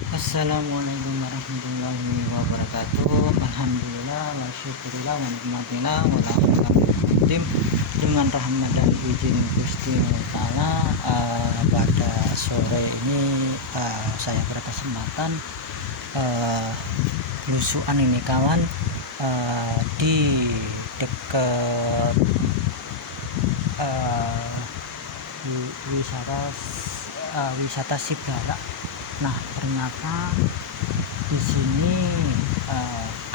Assalamualaikum warahmatullahi wabarakatuh. Alhamdulillah wa syukurillah wa nikmatillah wa la haula dengan rahmat dan izin Gusti Ta'ala. Pada sore ini saya berkesempatan lusuan ini kawan, di dekat wisata Sibarak. Nah, ternyata di sini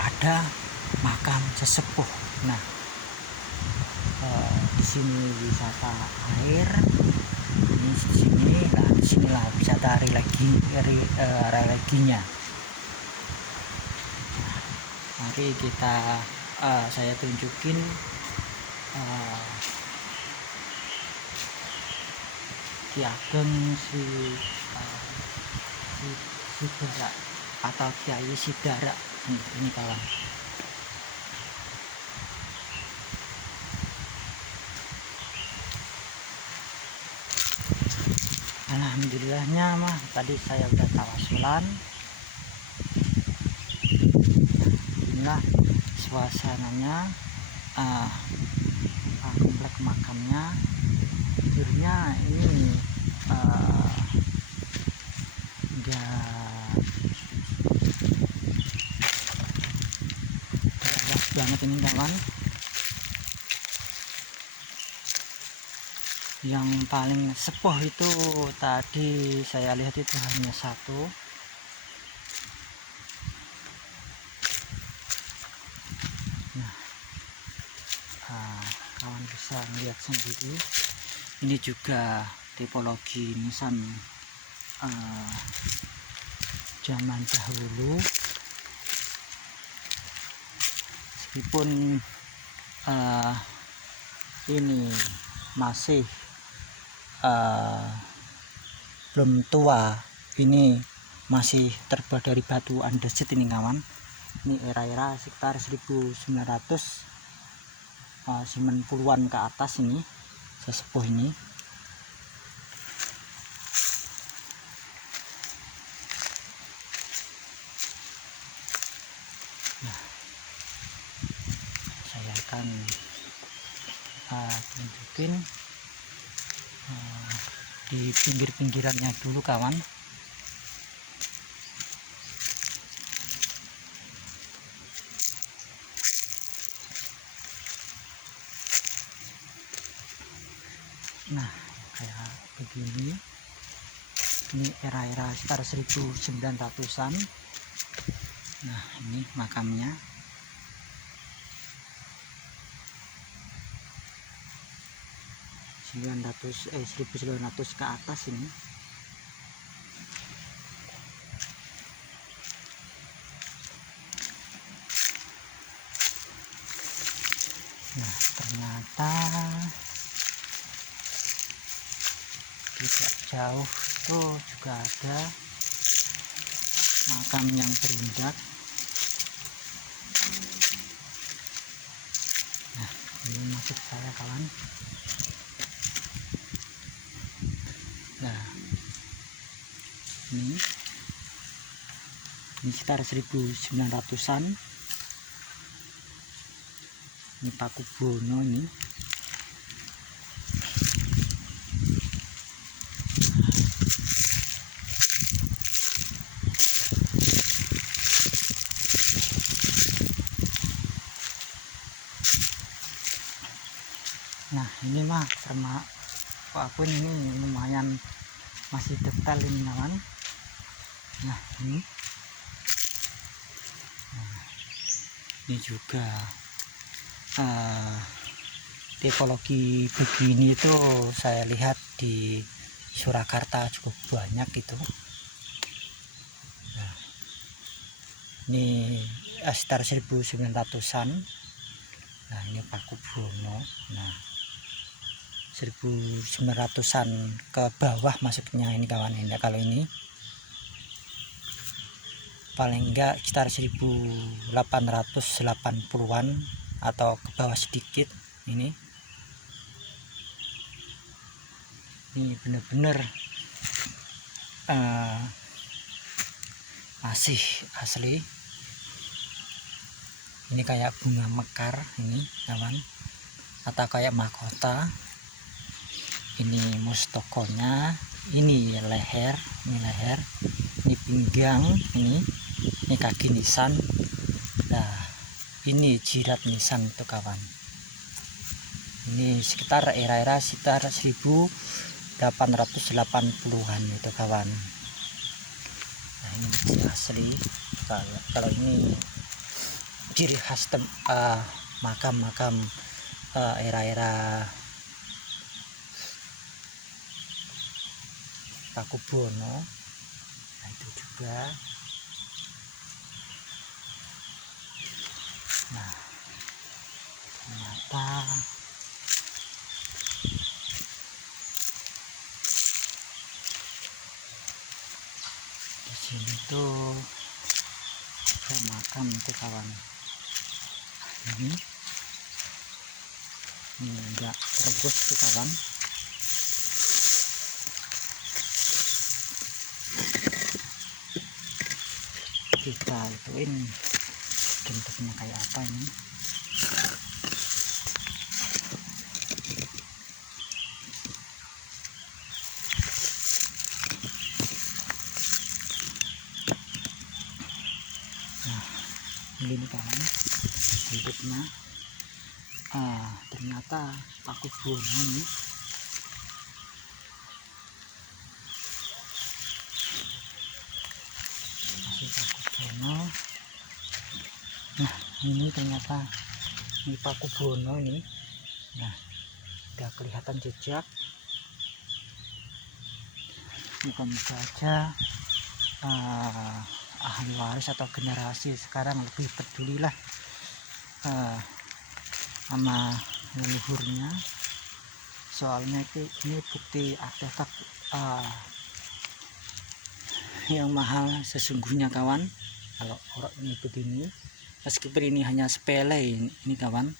ada makam sesepuh. Nah, di sini wisata air. Ini di sini, nah disinilah wisata religinya. Mari kita saya tunjukin Ki Ageng Sidarak atau Kiai Sidarak ini kawan. Alhamdulillahnya mah tadi saya udah tawasulan. Inilah suasananya, komplek makamnya. Jujurnya ini luas banget ini kawan. Yang paling sepuh itu tadi saya lihat itu hanya satu. Nah, kawan bisa melihat sendiri. Ini juga tipologi nisan zaman dahulu. Meskipun ini masih belum tua, ini masih terbuat dari batu andesit ini kawan. Ini era-era sekitar 1990-an ke atas ini sesepuh ini. Nah, saya akan tunjukin di pinggir-pinggirannya dulu kawan. Nah, kayak begini. Ini era-era sekitar 1900-an. Nah, ini makamnya. (1900) 1900 ke atas ini. Nah, ternyata tidak jauh tuh juga ada makam yang berindak. Nah, ini maksud saya kawan. Nah, ini sekitar 1900-an. Ini Pakubono ini. Nah, ini mah walaupun ini lumayan masih detail ini kawan. Nah, ini juga tipologi begini itu saya lihat di Surakarta cukup banyak gitu. Nah, ini sekitar 1900-an. Nah, ini Pakubono. Nah, 1900-an ke bawah masuknya ini kawan. Ini kalau ini paling enggak sekitar 1880-an atau ke bawah sedikit. Ini bener-bener masih asli. Ini kayak bunga mekar ini kawan, atau kayak mahkota. Ini mustokonya, ini leher, ini pinggang, ini kaki nisan. Nah, ini jirat nisan itu kawan. Ini sekitar era sekitar 1880-an itu kawan. Nah, ini masih asli. Kalau ini ciri khas makam-makam era Pakubono. Nah, itu juga. Nah, ternyata di sini tuh ada makam itu kawan. Ini enggak terbus tuh kawan. Kita ituin bentuknya kayak apa ini. Nah, ini kawan bentuknya. Ternyata Pakubono ini. Masih Pakubono. Nah, ini ternyata ini Pakubono ini. Nah, udah kelihatan jejak. Muka-muka aja ahli waris atau generasi sekarang lebih pedulilah sama leluhurnya. Soalnya ini bukti artefak yang mahal sesungguhnya kawan. Kalau orang ini begini, meskipun ini hanya sepele ini kawan,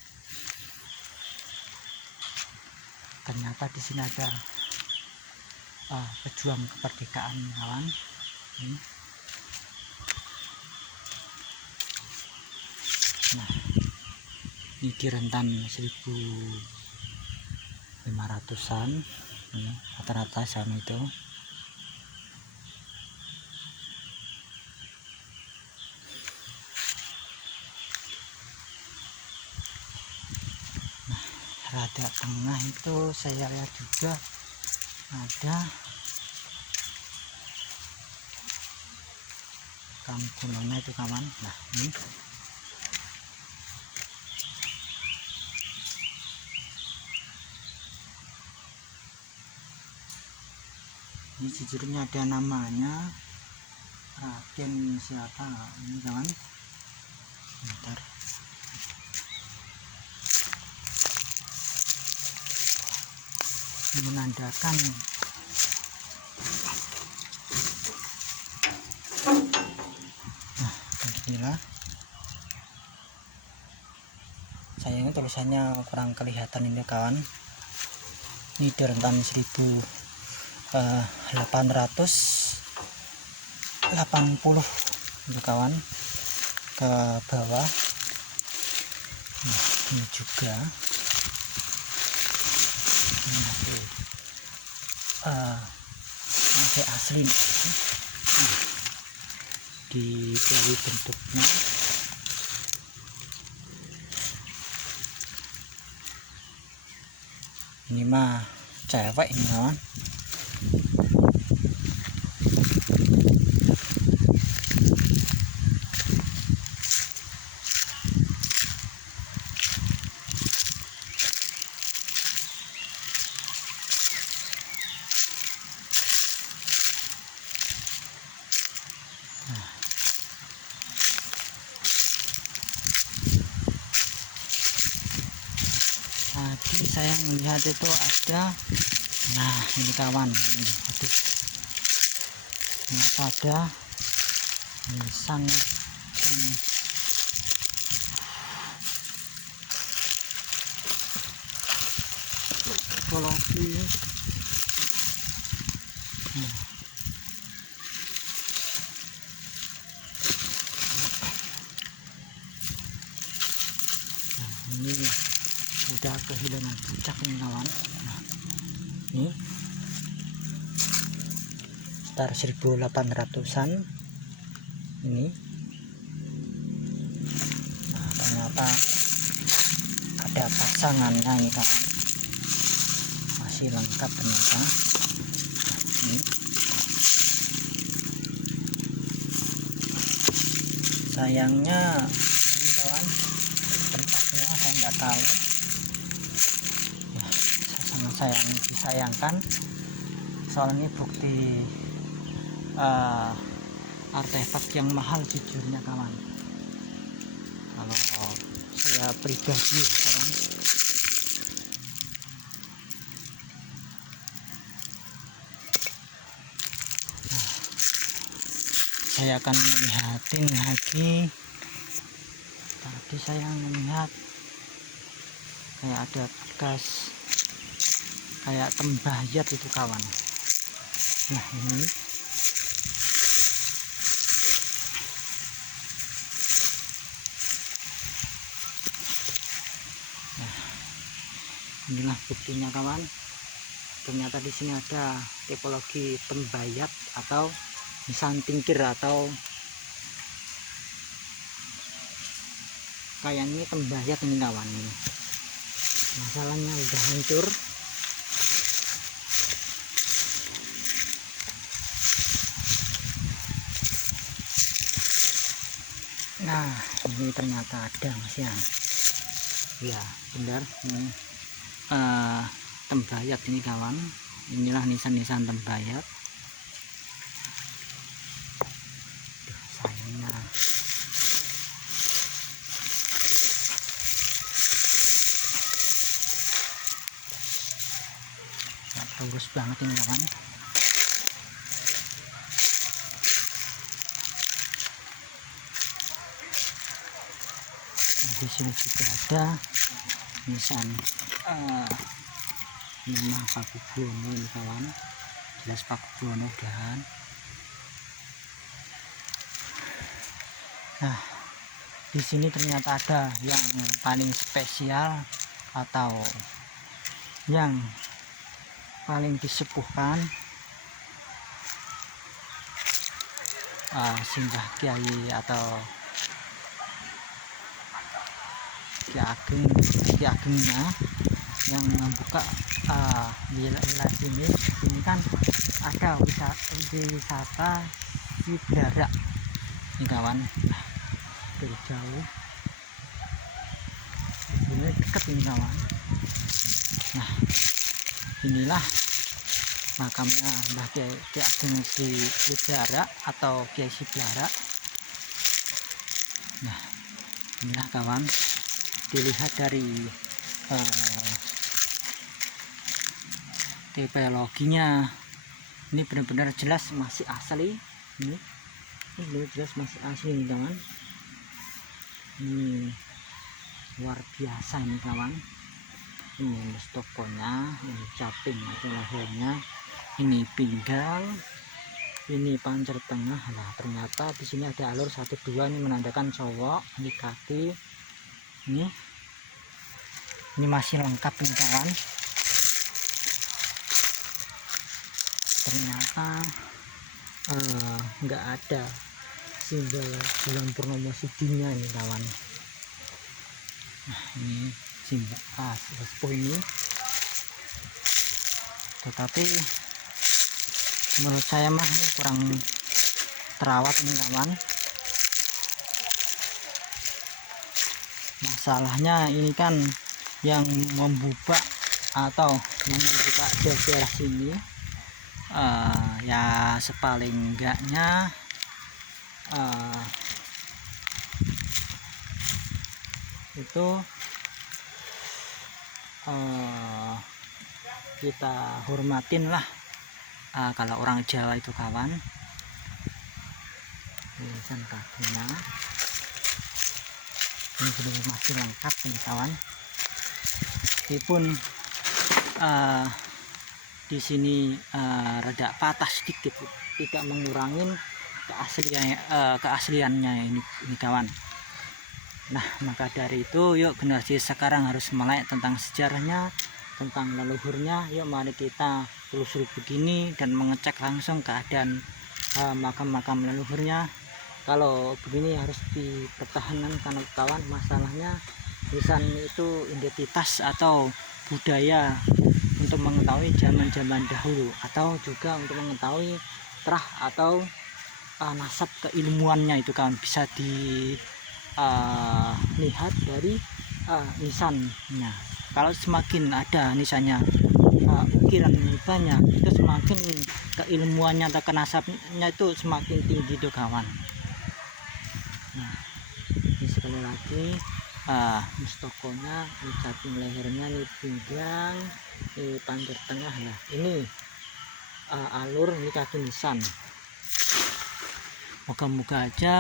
ternyata di sini ada pejuang kemerdekaan kawan. Nah, ini di rentan 1500-an rata-rata sama itu. Nah, rada tengah itu saya lihat juga ada kampungannya itu kawan. Nah, ini sejujurnya ada namanya, Raden siapa ini kawan. Bentar. Menandakan inilah. Sayangnya tulisannya kurang kelihatan ini kawan. Ini di rentan 1880 ini kawan ke bawah. Nah, ini juga masih asli. Nah, dari bentuknya ini mah cewek ini kawan. Tadi saya melihat itu ada, nah ini kawan, aduh, kenapa ada nisan ini. Ekologi sudah kehilangan jejak ini kawan. Nah, ini sekitar 1800-an ini. Nah, ternyata ada pasangannya ini kawan, masih lengkap ternyata. Nah, ini sayangnya ini kawan, tempatnya saya nggak tahu. Nah, sangat disayangkan, soalnya bukti artefak yang mahal jujurnya kawan. Kalau saya pribadi kawan, nah, saya akan melihatin lagi. Tadi saya melihat kayak ada bekas kayak tembayat itu kawan. Nah, ini inilah buktinya kawan. Ternyata di sini ada tipologi tembayat atau nisan tingkir, atau kayak ini tembayat ini kawan. Ini masalahnya udah hancur. Nah, ini ternyata ada mas ya, benar ini tembayat ini kawan. Inilah nisan-nisan tembayat. Sayangnya bagus banget ini kawan. Nah, di sini juga ada nisan nama Pakubuwono ini kawan, jelas Pakubuwono udahan. Nah, di sini ternyata ada yang paling spesial atau yang paling disepuhkan, Simbah Kiai atau Ki Agengnya yang membuka wilayah ini. Ini kan ada wisata Sidarak ini kawan. Nah, dari jauh ini dekat ini kawan. Nah, inilah makamnya Mbah Ki Ageng Sidarak atau Kiai Sidarak. Nah, inilah kawan, dilihat dari tipologinya ini benar-benar jelas masih asli. Ini benar jelas masih asli nih kawan. Ini luar biasa ini kawan. Ini stokonya, ini caping atau lehernya, ini pinggang, ini pancer tengah. Nah, ternyata di sini ada alur 1-2, ini menandakan cowok. Ini kaki, ini masih lengkap ini kawan. Ternyata nggak ada simbol bulan purnomo sidinya ini kawan. Nah, ini simbol sepuh ini, tetapi menurut saya mah ini kurang terawat ini kawan. Masalahnya ini kan yang membubak atau yang membuka daerah sini, ya sepaling enggaknya itu kita hormatin lah, kalau orang Jawa itu kawan. Nisan kakinya ini belum masih lengkap ini kawan. Meskipun di sini rada patah sedikit, tidak mengurangi keasliannya ini kawan. Nah, maka dari itu yuk generasi sekarang harus melek tentang sejarahnya, tentang leluhurnya. Yuk mari kita telusuri begini dan mengecek langsung keadaan makam-makam leluhurnya. Kalau begini harus dipertahankan karena kawan, masalahnya nisan itu identitas atau budaya untuk mengetahui zaman-zaman dahulu, atau juga untuk mengetahui terah atau nasab keilmuannya itu kan bisa dilihat dari nisannya. Kalau semakin ada nisannya, ukiran banyak, itu semakin keilmuannya atau kenasabnya itu semakin tinggi tuh kawan. Nah, ini sekali lagi mustokonya, ini cacing lehernya, ini pinggang, ini panger tengah. Nah, ini alur, ini kaki nisan. Moga-moga aja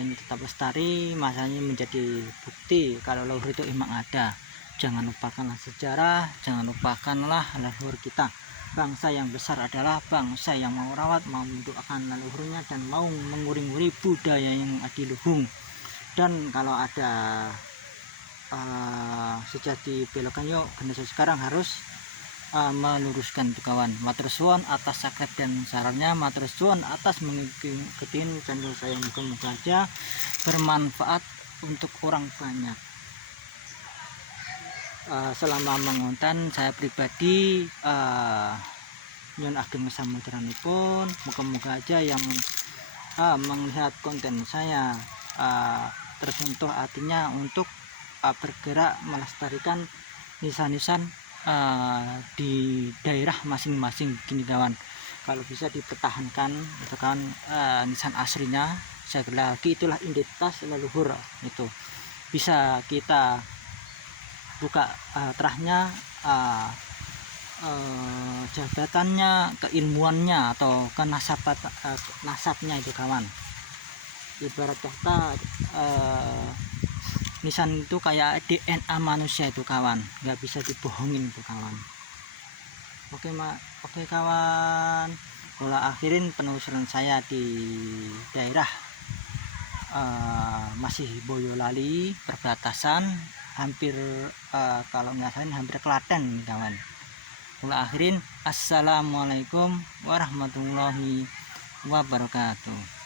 ini tetap lestari, masanya menjadi bukti kalau leluhur itu emang ada. Jangan lupakanlah sejarah, jangan lupakanlah leluhur kita. Bangsa yang besar adalah bangsa yang mau rawat, mau mendoakan leluhurnya, dan mau menguri-nguri budaya yang adiluhung. Dan kalau ada sejati belokan, yuk generasi sekarang harus meluruskan tuh kawan. Matur suwun atas sakit dan sarannya, matur suwun atas mengikuti channel saya. Moga-moga aja bermanfaat untuk orang banyak. Selama mengonten saya pribadi nyun ageng samudranipun, moga-moga aja yang melihat konten saya tersentuh hatinya untuk bergerak melestarikan nisan-nisan di daerah masing-masing begini kawan. Kalau bisa dipertahankan itu kan nisan aslinya. Saya lagi itulah identitas leluhur, itu bisa kita buka terahnya, jabatannya, keilmuannya, atau nasabnya itu kawan. Ibarat kata nisan itu kayak DNA manusia itu kawan, nggak bisa dibohongin itu kawan. Oke kawan, kalau akhirin penelusuran saya di daerah masih Boyolali, perbatasan hampir kalau nggak salah hampir Klaten kawan. Kalau akhirin, assalamualaikum warahmatullahi wabarakatuh.